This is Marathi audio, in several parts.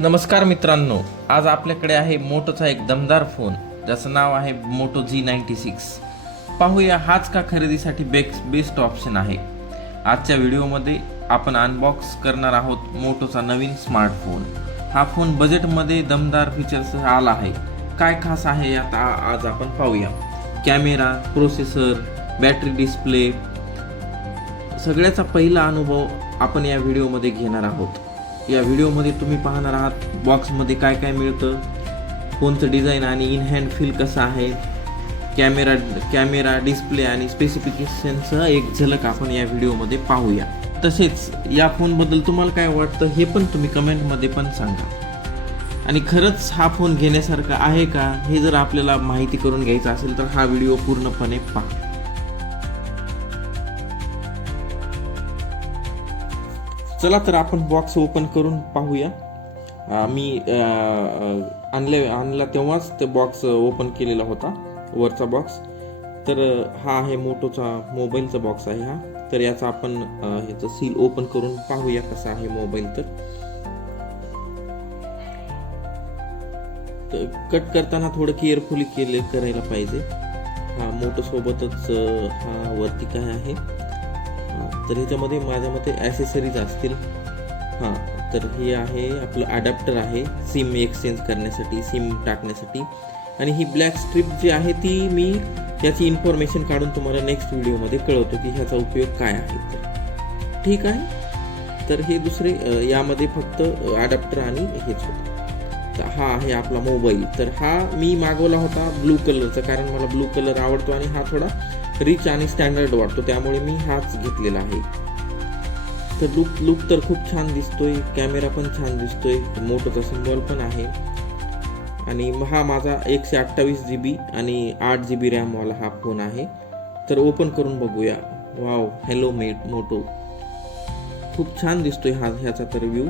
नमस्कार मित्रांनो, आज आपल्याकडे आहे मोटोचा एक दमदार फोन ज्याचं नाव आहे मोटो G96। पाहूया हाच का खरेदीसाठी बेस्ट ऑप्शन आहे। आजच्या व्हिडिओमध्ये आपण अनबॉक्स करणार आहोत मोटोचा नवीन स्मार्टफोन। हा फोन बजेटमध्ये दमदार फीचर्ससह आला आहे। काय खास आहे यात आज आपण पाहूया। कॅमेरा, प्रोसेसर, बॅटरी, डिस्प्ले, सगळ्याचा पहिला अनुभव आपण या व्हिडिओमध्ये घेणार आहोत। या व्हिडिओमध्ये तुम्ही पाहणार आहात बॉक्समध्ये काय काय मिळतं, फोनचं डिझाईन आणि इन हँड फील कसं आहे, कॅमेरा, डिस्प्ले आणि स्पेसिफिकेशनसह एक झलक आपण या व्हिडिओमध्ये पाहूया। तसेच या फोनबद्दल तुम्हाला काय वाटतं हे पण तुम्ही कमेंटमध्ये पण सांगा। आणि खरंच हा फोन घेण्यासारखा आहे का हे जर आपल्याला माहिती करून घ्यायचं असेल तर हा व्हिडिओ पूर्णपणे पहा। चला तर आपण बॉक्स ओपन करून पाहूया। मी आणला तेव्हाच ते बॉक्स ओपन केलेला होता, वरचा बॉक्स। तर हा आहे मोटोचा मोबाईलचा बॉक्स आहे हा। तर याचा आपण ह्याचं सील ओपन करून पाहूया कसा आहे मोबाईल। तर कट करताना थोडं केअरफुली करायला पाहिजे। हा मोटो सोबतच हा वरती काय आहे, तर ह्याच्यामध्ये माझ्या मते ॲसेसरीज असतील। हां, तर हे आहे आपलं अडॅप्टर आहे सिम एक्सचेंज करण्यासाठी, सिम टाकण्यासाठी। आणि ही ब्लॅक स्ट्रिप जी आहे ती मी याची इन्फॉर्मेशन काढून तुम्हाला नेक्स्ट व्हिडिओमध्ये कळवतो की ह्याचा उपयोग काय आहे। तर ठीक आहे। तर हे दुसरे यामध्ये फक्त अडॅप्टर आणि हेच होतं। तर हा आहे आपला मोबाईल। तर हा मी मागवला होता ब्लू कलरचा, कारण मला ब्लू कलर आवडतो आणि हा थोडा रिच आणि स्टँडर्ड वाटतो, त्यामुळे मी हाच घेतलेला आहे। तर लुक तर खूप छान दिसतोय, कॅमेरा पण छान दिसतोय, मोटोचा सिम्बॉल पण आहे। आणि हा माझा 128 GB आणि 8 GB रॅम वाला हा फोन आहे। तर ओपन करून बघूया। वाव, हॅलो मोटो, खूप छान दिसतोय ह्याचा तर व्ह्यू।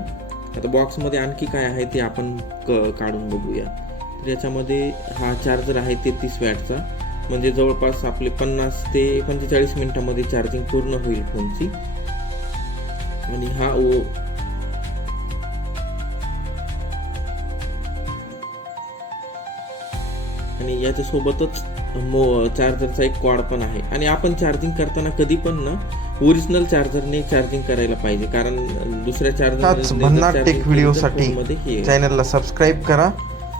आता बॉक्समध्ये आणखी काय आहे ते आपण काढून बघूया। तर याच्यामध्ये हा चार्जर आहे 33 वॅटचा, म्हणजे जवळपास आपले 50 ते 45 मिनिटांमध्ये चार्जिंग पूर्ण होईल फोनची। आणि हा आणि याच्या सोबतच चार्जरचा एक कॉर्ड पण आहे। आणि आपण चार्जिंग करताना कधी पण ना ओरिजिनल चार्जरने चार्जिंग करायला पाहिजे, कारण दुसऱ्या चार्जर टेक व्हिडिओसाठी चॅनलला सबस्क्राईब करा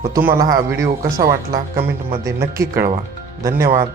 व तुम्हाला हा व्हिडिओ कसा वाटला कमेंटमध्ये नक्की कळवा। धन्यवाद।